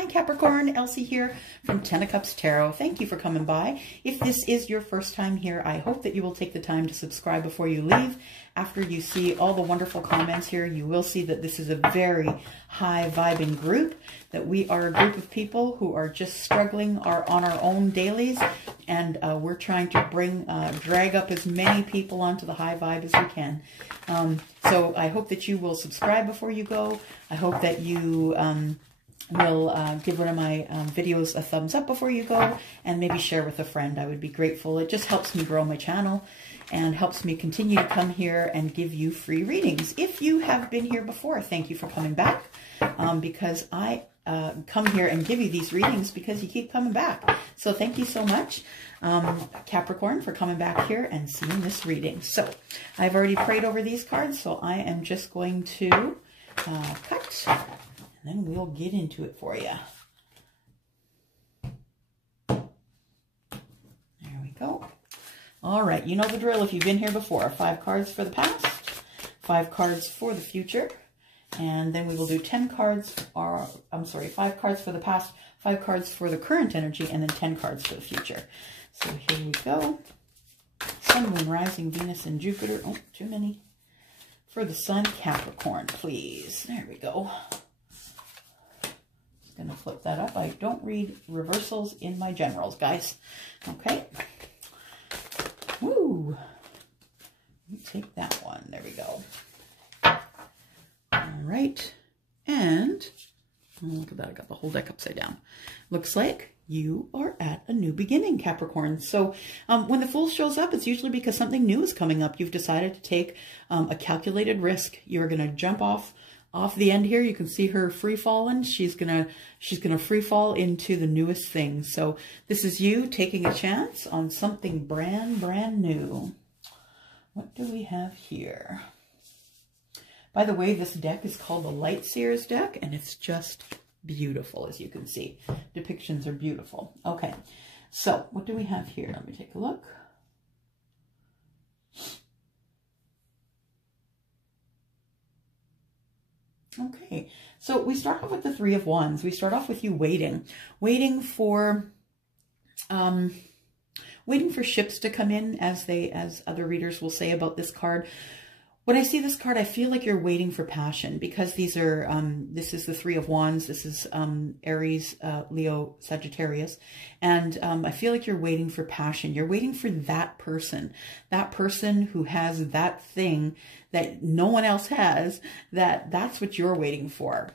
Hi Capricorn, Elsie here from Ten of Cups Tarot. Thank you for coming by. If this is your first time here, I hope that you will take the time to subscribe before you leave. After you see all the wonderful comments here, you will see that this is a very high vibing group, that we are a group of people who are just struggling on our own dailies, and we're trying to drag up as many people onto the high vibe as we can. So I hope that you will subscribe before you go. I hope that you will give one of my videos a thumbs up before you go, and maybe share with a friend. I would be grateful. It just helps me grow my channel and helps me continue to come here and give you free readings. If you have been here before, thank you for coming back, because I come here and give you these readings because you keep coming back. So thank you so much, Capricorn, for coming back here and seeing this reading. So I've already prayed over these cards, so I am just going to cut, and then we'll get into it for you. There we go. All right, you know the drill if you've been here before. 5 cards for the past, 5 cards for the future, and then we will do 10 cards, or I'm sorry, 5 cards for the past, 5 cards for the current energy, and then 10 cards for the future. So here we go. Sun, Moon, Rising, Venus, and Jupiter. Oh, too many. For the Sun, Capricorn, please. There we go. Just going to flip that up. I don't read reversals in my generals, guys. Okay. Woo! Let me take that one. There we go. All right. And look at that. I got the whole deck upside down. Looks like you are at a new beginning, Capricorn. So when the Fool shows up, it's usually because something new is coming up. You've decided to take a calculated risk. You're going to jump off the end here. You can see her free falling. She's gonna free fall into the newest thing. So this is you taking a chance on something brand new. What do we have here? By the way, this deck is called the Light Seers deck, and it's just beautiful, as you can see. Depictions are beautiful. Okay, so what do we have here? Let me take a look. Okay, so we start off with the 3 of Wands. We start off with you waiting for ships to come in, as other readers will say about this card. When I see this card, I feel like you're waiting for passion, because these are, this is the 3 of Wands. This is Aries, Leo, Sagittarius. And I feel like you're waiting for passion. You're waiting for that person who has that thing that no one else has, that's what you're waiting for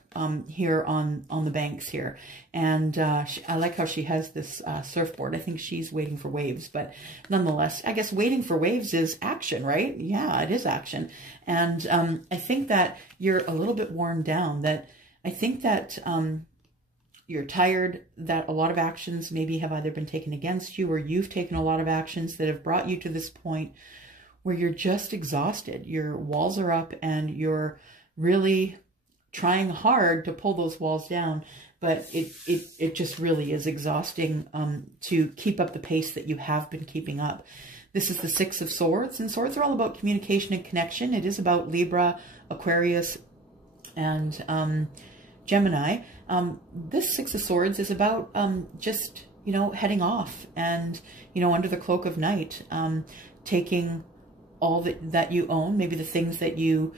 here on the banks here. And I like how she has this surfboard. I think she's waiting for waves, but nonetheless, I guess waiting for waves is action, right? Yeah, it is action. And I think that you're a little bit worn down, that I think that you're tired, that a lot of actions maybe have either been taken against you, or you've taken a lot of actions that have brought you to this point where you're just exhausted. Your walls are up and you're really trying hard to pull those walls down, but it just really is exhausting to keep up the pace that you have been keeping up. This is the 6 of Swords, and swords are all about communication and connection. It is about Libra, Aquarius, and Gemini. This 6 of Swords is about just, you know, heading off and, you know, under the cloak of night, taking all that you own, maybe the things that you've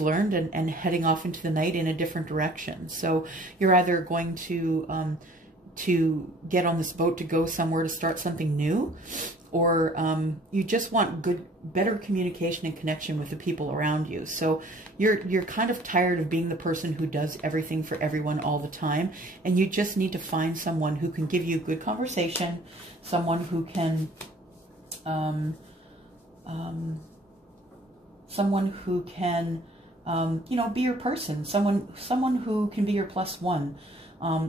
learned, and heading off into the night in a different direction. So you're either going to get on this boat to go somewhere to start something new, or you just want better communication and connection with the people around you. So you're kind of tired of being the person who does everything for everyone all the time, and you just need to find someone who can give you good conversation, someone who can you know, be your person, someone who can be your +1.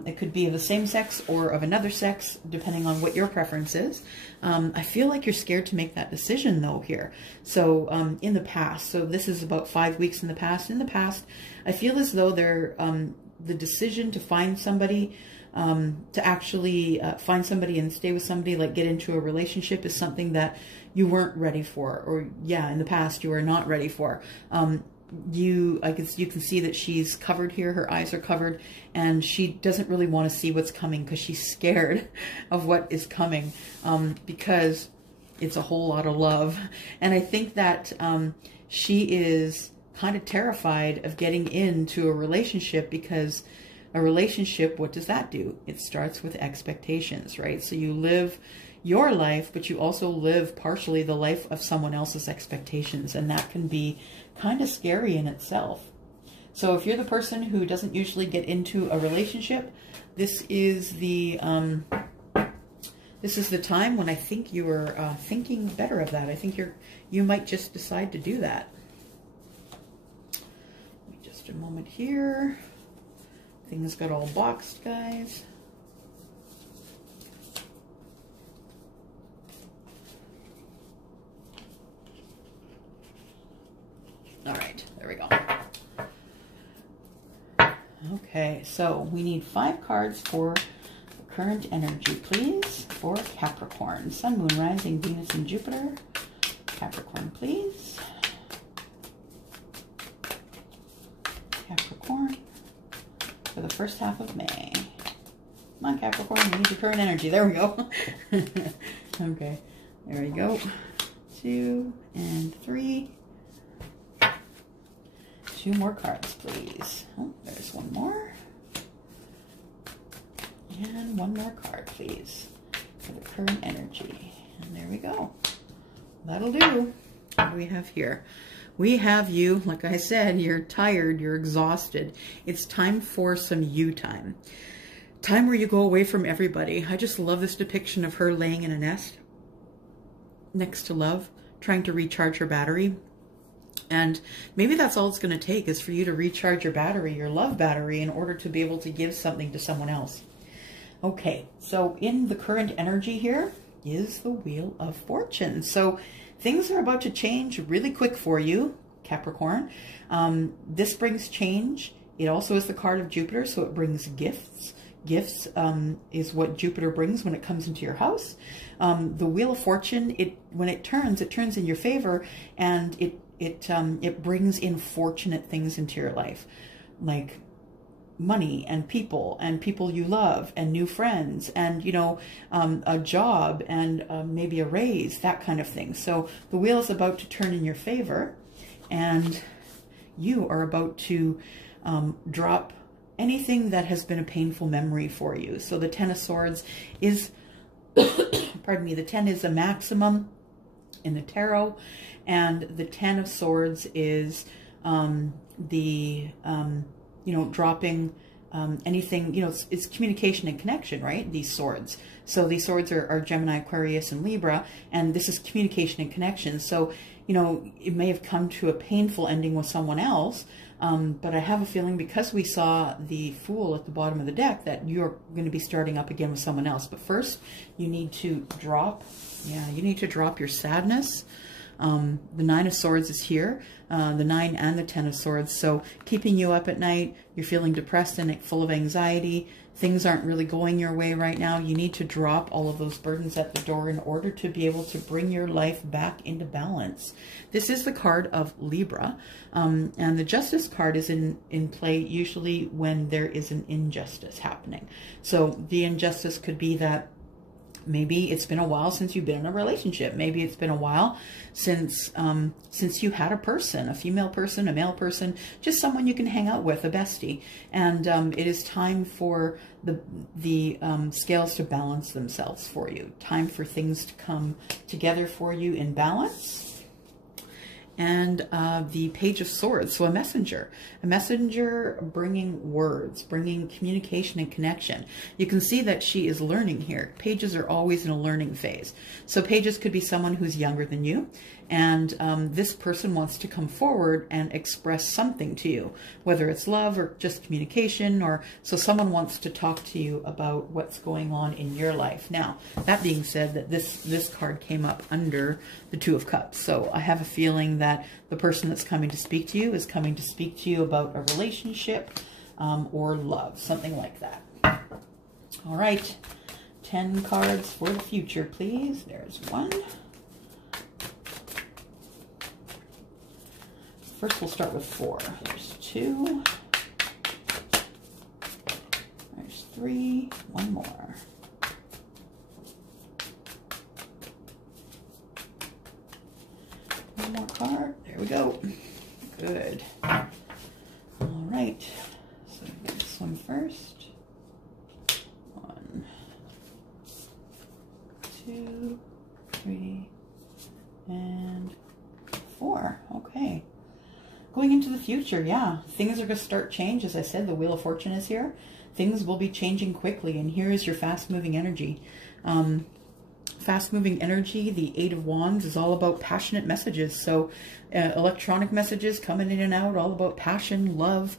It could be of the same sex or of another sex, depending on what your preference is. I feel like you're scared to make that decision, though, here. So in the past, so this is about 5 weeks in the past. In the past, I feel as though the decision to find somebody, to actually find somebody and stay with somebody, like get into a relationship, is something that you weren't ready for, or yeah, in the past you were not ready for. I guess you can see that she's covered here. Her eyes are covered, and she doesn't really want to see what's coming because she's scared of what is coming, because it's a whole lot of love. And I think that she is kind of terrified of getting into a relationship, because a relationship, what does that do? It starts with expectations, right? So you live your life, but you also live partially the life of someone else's expectations, and that can be kind of scary in itself. So if you're the person who doesn't usually get into a relationship, this is the time when I think you are thinking better of that. I think you might just decide to do that. Just a moment here. Things got all boxed, guys. All right, there we go. Okay, so we need 5 cards for the current energy, please, for Capricorn. Sun, Moon, Rising, Venus, and Jupiter. Capricorn, please. Capricorn for the first half of May. Come on, Capricorn, we need your current energy. There we go. Okay, there we go. 2 and 3. 2 more cards, please. Oh, there's one more. And 1 more card, please, for the current energy. And there we go. That'll do. What do we have here? We have you, like I said, you're tired, you're exhausted. It's time for some you time. Time where you go away from everybody. I just love this depiction of her laying in a nest next to love, trying to recharge her battery. And maybe that's all it's going to take, is for you to recharge your battery, your love battery, in order to be able to give something to someone else. Okay, so in the current energy here is the Wheel of Fortune. So things are about to change really quick for you, Capricorn. This brings change. It also is the card of Jupiter, so it brings gifts. Gifts is what Jupiter brings when it comes into your house. The Wheel of Fortune, when it turns in your favor, and it brings in fortunate things into your life, like money and people you love and new friends and, you know, a job and maybe a raise, that kind of thing. So the wheel is about to turn in your favor, and you are about to drop anything that has been a painful memory for you. So the 10 of Swords is, pardon me, the 10 is a maximum in the tarot, and the 10 of Swords is you know, dropping anything, you know, it's communication and connection, right? These swords. So these swords are Gemini, Aquarius, and Libra, and this is communication and connection. So, you know, it may have come to a painful ending with someone else, but I have a feeling, because we saw the Fool at the bottom of the deck, that you're going to be starting up again with someone else. But first, you need to drop, you need to drop your sadness. The 9 of Swords is here, the 9 and the 10 of Swords. So keeping you up at night, you're feeling depressed and full of anxiety. Things aren't really going your way right now. You need to drop all of those burdens at the door in order to be able to bring your life back into balance. This is the card of Libra, and the Justice card is in play usually when there is an injustice happening. So the injustice could be that maybe it's been a while since you've been in a relationship. Maybe it's been a while since you had a person, a female person, a male person, just someone you can hang out with, a bestie. And it is time for the scales to balance themselves for you. Time for things to come together for you in balance. And the Page of Swords, so a messenger bringing words, bringing communication and connection. You can see that she is learning here. Pages are always in a learning phase. So pages could be someone who's younger than you, and this person wants to come forward and express something to you, whether it's love or just communication, or so someone wants to talk to you about what's going on in your life. Now, that being said, that this card came up under the 2 of Cups. So I have a feeling that the person that's coming to speak to you is coming to speak to you about a relationship or love, something like that. All right, 10 cards for the future, please. There's 1, First, we'll start with 4. There's 2. There's 3. One more. One more card. There we go. Good. All right. So this one first. 1, 2, 3, and 4. Okay. Going into the future, yeah. Things are going to start change. As I said, the Wheel of Fortune is here. Things will be changing quickly, and here is your fast-moving energy. Fast-moving energy, the 8 of Wands, is all about passionate messages. So electronic messages coming in and out, all about passion, love,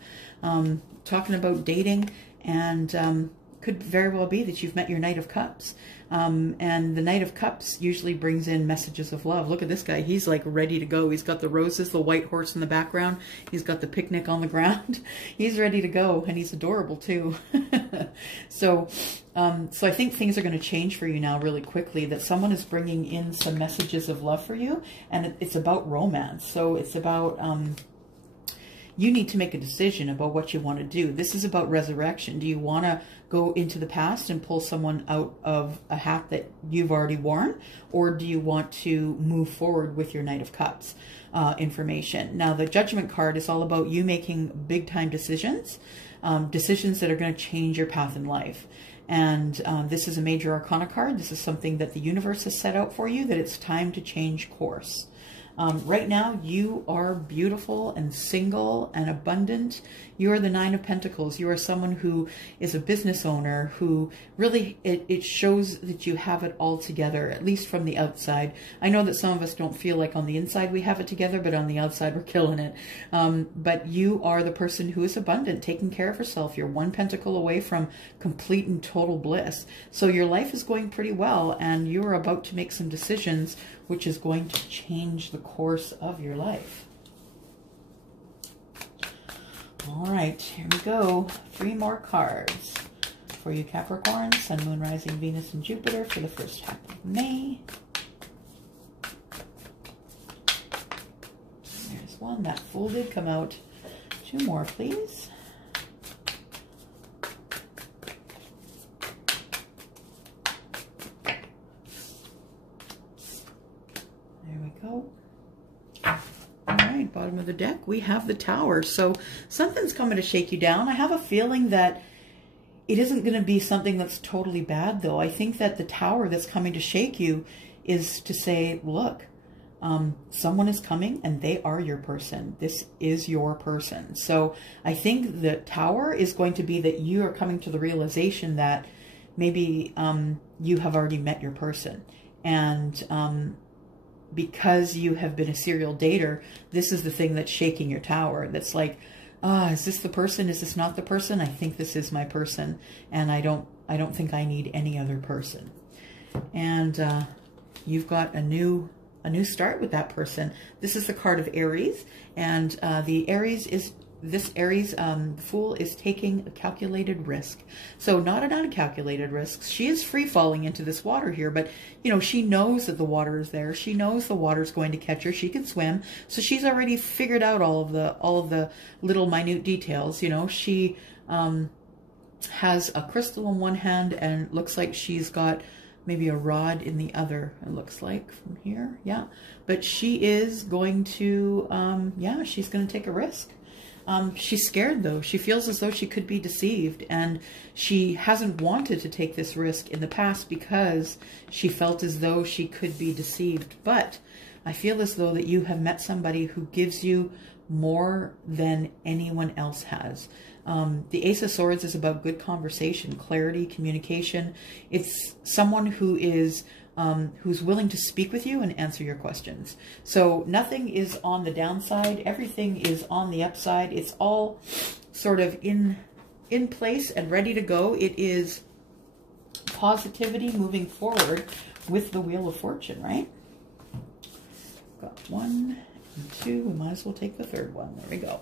talking about dating, and could very well be that you've met your Knight of Cups. And the Knight of Cups usually brings in messages of love. Look at this guy. He's like ready to go. He's got the roses, the white horse in the background. He's got the picnic on the ground. He's ready to go, and he's adorable too. So I think things are going to change for you now really quickly, that someone is bringing in some messages of love for you, and it's about romance. So it's about... you need to make a decision about what you want to do. This is about resurrection. Do you want to go into the past and pull someone out of a hat that you've already worn? Or do you want to move forward with your Knight of Cups information? Now, the Judgment card is all about you making big-time decisions, decisions that are going to change your path in life. And this is a major arcana card. This is something that the universe has set out for you, that it's time to change course. Right now, you are beautiful and single and abundant. You are the 9 of Pentacles. You are someone who is a business owner, who really, it shows that you have it all together, at least from the outside. I know that some of us don't feel like on the inside we have it together, but on the outside we're killing it. But you are the person who is abundant, taking care of herself. You're 1 pentacle away from complete and total bliss. So your life is going pretty well, and you're about to make some decisions which is going to change the course of your life. All right, here we go. 3 more cards for you, Capricorn, Sun, Moon, Rising, Venus, and Jupiter for the first half of May. There's one. That Fool did come out. 2 more, please. Bottom of the deck, we have the Tower. So something's coming to shake you down. I have a feeling that it isn't going to be something that's totally bad, though. I think that the Tower that's coming to shake you is to say, look, someone is coming and they are your person. This is your person. So I think the Tower is going to be that you are coming to the realization that maybe you have already met your person. And because you have been a serial dater, this is the thing that's shaking your Tower. That's like, is this the person? Is this not the person? I think this is my person, and I don't think I need any other person. And you've got a new start with that person. This is the card of Aries, and the Aries is this Aries Fool is taking a calculated risk. So not an uncalculated risk. She is free falling into this water here, but you know, she knows that the water is there. She knows the water is going to catch her. She can swim. So she's already figured out all of the little minute details. You know, she has a crystal in one hand and looks like she's got maybe a rod in the other, it looks like from here. Yeah. But she is going to, yeah, she's going to take a risk. She's scared, though. She feels as though she could be deceived, and she hasn't wanted to take this risk in the past because she felt as though she could be deceived. But I feel as though that you have met somebody who gives you more than anyone else has. The Ace of Swords is about good conversation, clarity, communication. It's someone who is who's willing to speak with you and answer your questions. So nothing is on the downside. Everything is on the upside. It's all sort of in place and ready to go. It is positivity moving forward with the Wheel of Fortune, right? Got 1 and 2. We might as well take the third one. There we go.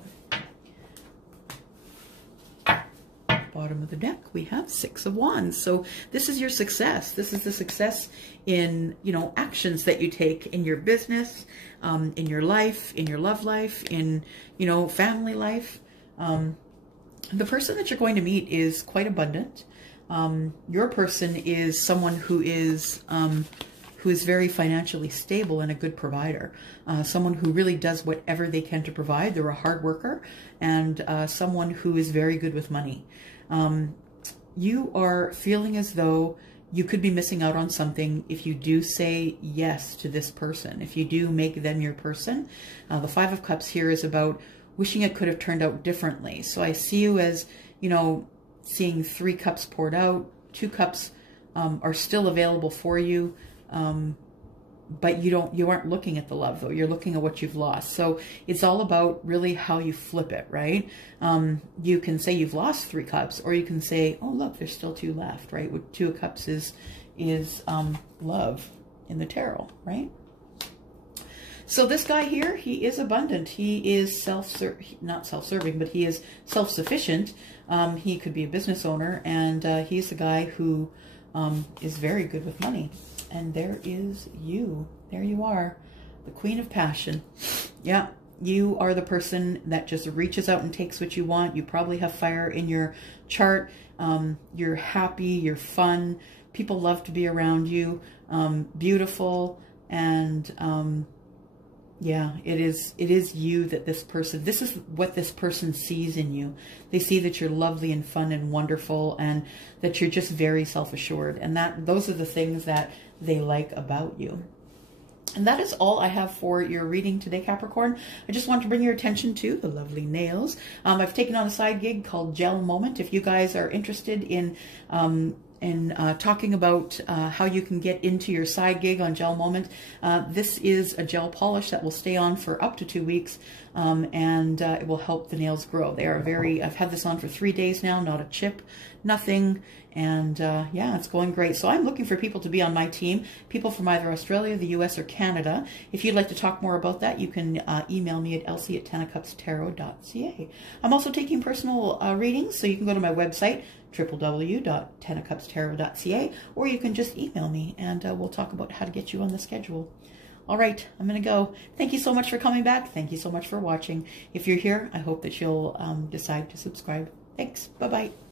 bottom of the deck, we have 6 of Wands. So this is your success. This is the success in, you know, actions that you take in your business, in your life, in your love life, in, you know, family life. The person that you're going to meet is quite abundant. Your person is someone who is very financially stable and a good provider. Someone who really does whatever they can to provide. They're a hard worker, and someone who is very good with money. You are feeling as though you could be missing out on something if you do say yes to this person, if you do make them your person. The 5 of Cups here is about wishing it could have turned out differently. So I see you as, you know, seeing 3 cups poured out. 2 cups are still available for you. But you aren't looking at the love, though. You're looking at what you've lost. So it's all about really how you flip it, right? You can say you've lost 3 cups, or you can say, oh, look, there's still 2 left, right? With 2 of Cups is love in the tarot, right? So this guy here, he is abundant. He is not self-serving, but he is self-sufficient. He could be a business owner, and he's the guy who is very good with money. And there is you. There you are, the Queen of Passion. Yeah, you are the person that just reaches out and takes what you want. You probably have fire in your chart. You're happy, you're fun. People love to be around you. Beautiful, and yeah, it is you that this is what this person sees in you. They see that you're lovely and fun and wonderful, and that you're just very self-assured. And those are the things that they like about you. And that is all I have for your reading today, Capricorn. I just want to bring your attention to the lovely nails. I've taken on a side gig called Gel Moment. If you guys are interested in talking about how you can get into your side gig on Gel Moment, this is a gel polish that will stay on for up to 2 weeks, and it will help the nails grow. They are I've had this on for 3 days now, not a chip, nothing. And yeah, it's going great. So I'm looking for people to be on my team, people from either Australia, the US, or Canada. If you'd like to talk more about that, you can email me at elsie@tenofcupstarot.ca. I'm also taking personal readings, so you can go to my website, www.tenofcupstarot.ca, or you can just email me, and we'll talk about how to get you on the schedule. All right, I'm going to go. Thank you so much for coming back. Thank you so much for watching. If you're here, I hope that you'll decide to subscribe. Thanks. Bye-bye.